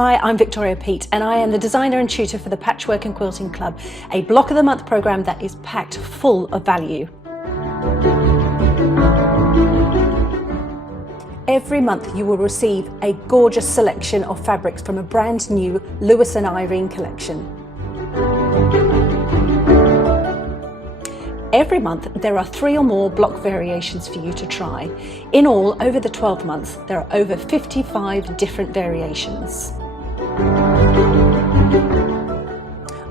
Hi, I'm Victoria Peat and I am the designer and tutor for the Patchwork and Quilting Club, a block of the month programme that is packed full of value. Every month you will receive a gorgeous selection of fabrics from a brand new Lewis Irene collection. Every month there are 3 or more block variations for you to try. In all, over the 12 months, there are over 55 different variations.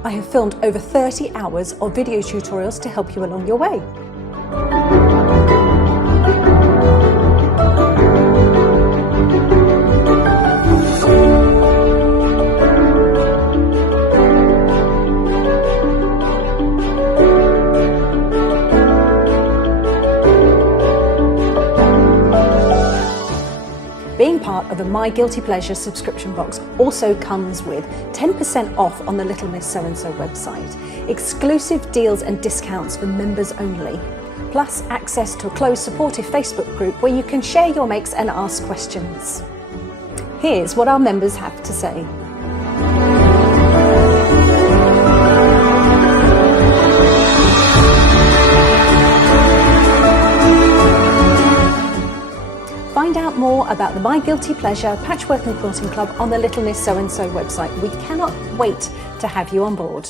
I have filmed over 30 hours of video tutorials to help you along your way. Being part of a My Guilty Pleasure subscription box also comes with 10% off on the Little Miss So-and-so website, exclusive deals and discounts for members only, plus access to a closed supportive Facebook group where you can share your makes and ask questions. Here's what our members have to say. Find out more about the My Guilty Pleasure Patchwork and Quilting Club on the Little Miss So-and-so website. We cannot wait to have you on board.